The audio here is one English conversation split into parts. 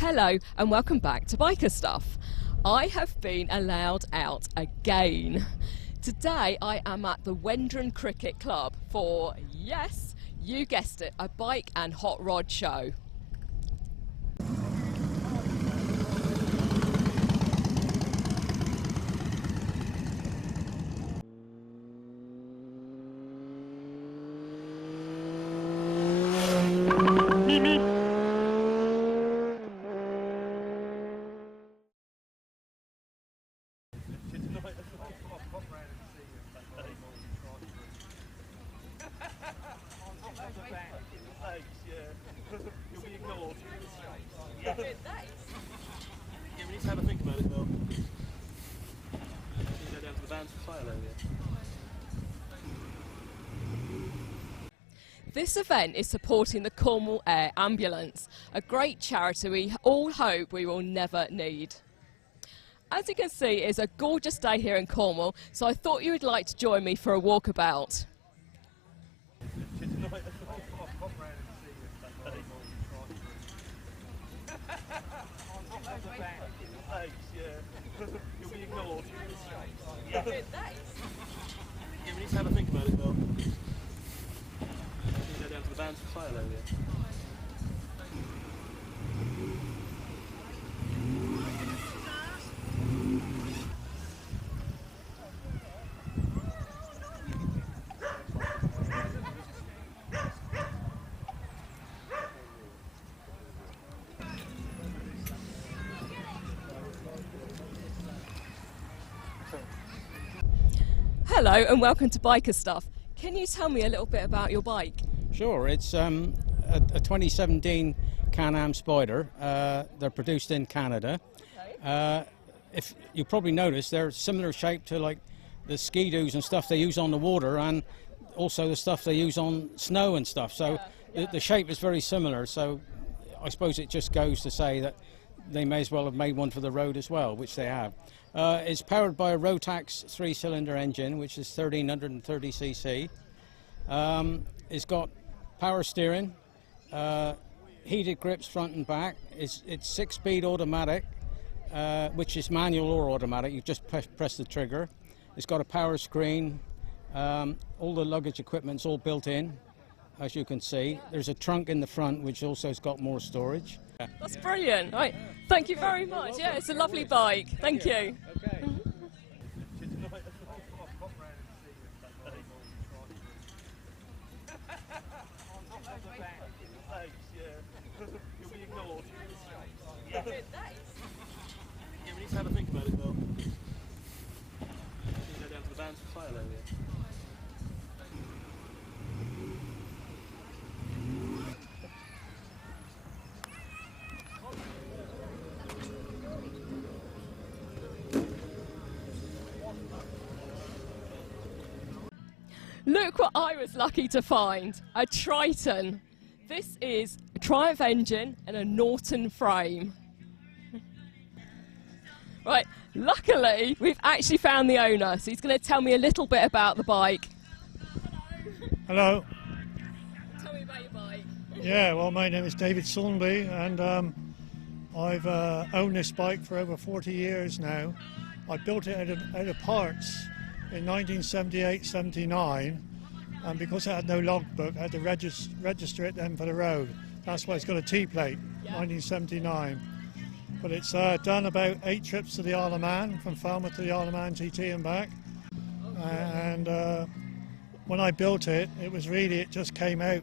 Hello and welcome back to Biker Stuff. I have been allowed out again. Today I am at the Wendron Cricket Club for, yes, you guessed it, a bike and hot rod show. You'll be ignored. Yeah, we need to have a think about it, Bill. You go down to the vans for fire area. This event is supporting the Cornwall Air Ambulance, a great charity we all hope we will never need. As you can see, it's a gorgeous day here in Cornwall, so I thought you would like to join me for a walkabout. You'll be ignored. Yeah, we need to have a think about it, Bill. You go down to the vans for fire area. Hello and welcome to Biker Stuff. Can you tell me a little bit about your bike? Sure, it's a 2017 Can-Am Spyder. They're produced in Canada. If you probably noticed, they're similar shape to like the ski-doos and stuff they use on the water, and also the stuff they use on snow and stuff. So the shape is very similar. So I suppose it just goes to say that they may as well have made one for the road as well, which they have. It's powered by a Rotax 3-cylinder engine, which is 1330cc. It's got power steering, heated grips front and back. It's 6-speed automatic, which is manual or automatic. You just press the trigger. It's got a power screen. All the luggage equipment's all built in, as you can see. There's a trunk in the front, which also has got more storage. That's brilliant. Right. Thank you very much. Yeah, it's a lovely bike. Thank you. Okay. You'll be ignored. Yeah, we need to have a think about it, Bill. You go down to the vans for fire area. Look what I was lucky to find, a Triton. This is a Triumph engine and a Norton frame. Right, luckily we've actually found the owner, so he's going to tell me a little bit about the bike. Hello. Tell me about your bike. Yeah, well, my name is David Sullenby, and I've owned this bike for over 40 years now. I built it out of parts in 1978-79, and because I had no logbook, I had to register it then for the road. That's why it's got a T-plate, 1979. But it's done about 8 trips to the Isle of Man, from Falmouth to the Isle of Man TT and back. And when I built it, it just came out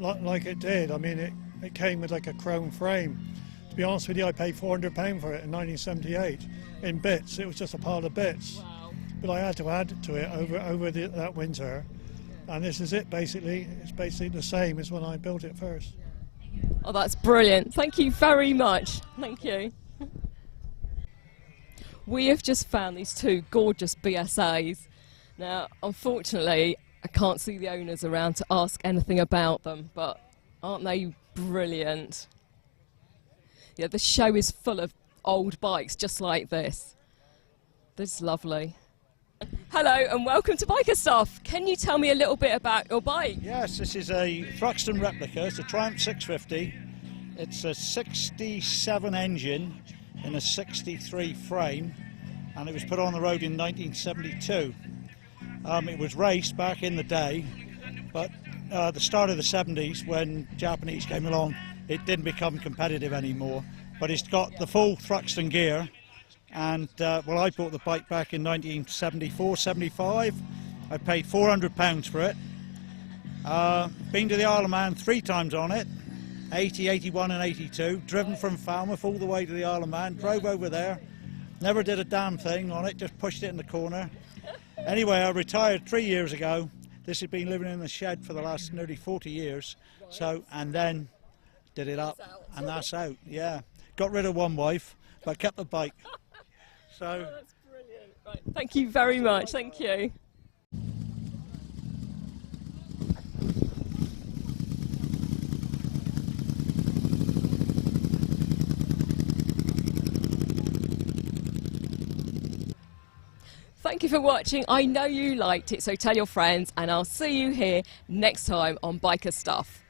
like it did. I mean, it came with like a chrome frame. To be honest with you, I paid £400 for it in 1978 in bits. It was just a pile of bits. Wow. But I had to add to it over that winter, and this is it basically. It's basically the same as when I built it first. Oh, that's brilliant. Thank you very much. Thank you. We have just found these two gorgeous BSAs. Now, unfortunately, I can't see the owners around to ask anything about them, but aren't they brilliant? Yeah, the show is full of old bikes just like this. This is lovely. Hello and welcome to Biker Stuff. Can you tell me a little bit about your bike? Yes, this is a Thruxton replica. It's a Triumph 650. It's a 67 engine in a 63 frame, and it was put on the road in 1972. It was raced back in the day, but the start of the 70s, when Japanese came along, it didn't become competitive anymore. But it's got the full Thruxton gear, and well, I bought the bike back in 1974-75. I paid £400 for it. Been to the Isle of Man 3 times on it, 80, 81 and 82, driven from Falmouth all the way to the Isle of Man, drove over there, never did a damn thing on it, just pushed it in the corner. Anyway, I retired 3 years ago. This has been living in the shed for the last nearly 40 years. So, and then did it up, and that's out, yeah. Got rid of one wife, but kept the bike. So, Oh, that's brilliant. Right, thank you very much. Thank you. Thank you for watching. I know you liked it, so tell your friends, and I'll see you here next time on Biker Stuff.